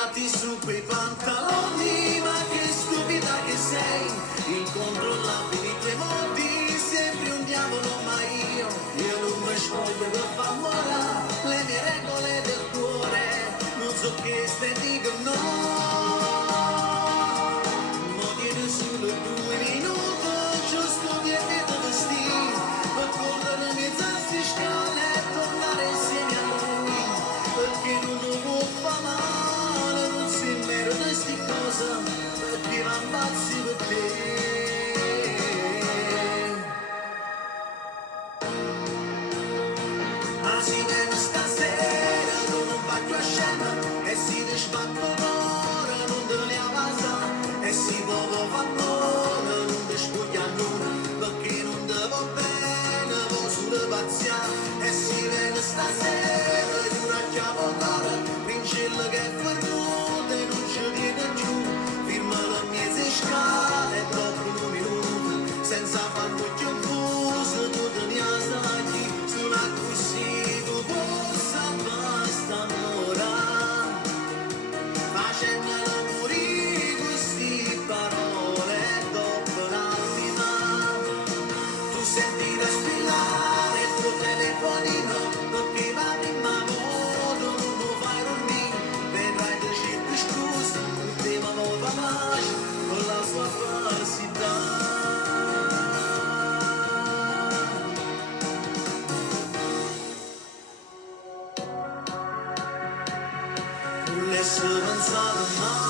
tirati su quei pantaloni, ma che stupida che sei, incontrollabili tue modi, sempre un diavolo ma io non mi spoglio per far morire le mie regole del cuore, non so che ste dico no, mo tieni solo 2 minuti, giusto di vedo vestire, per correre mezza sti scale e tornare insieme a lui, perché non lo può fare male, non si merita sti cose, perché va ammazzi per te. Si viene stasera, tu non faccio a scena, e si disfatto l'ora, non te ne avanza, e si poco fa buona, non ti scoglia nulla, perché non te va bene, vuoi solo pazziare, e si viene stasera, tu non chiamo ancora, vincella che è perduta e non ci viene giù, firma la mia scala e dopo 1 minuto, senza far molto confuso, tu te ne assaggi, sulla così. Basta ora, facendo morire queste parole dopo l'attima, tu senti respirare il tuo telefonino, perché va prima modo, non lo fai dormire, vedrai che cerchi scusa, l'ultima volta mai, con la sua falsità. Nessuno sa mai.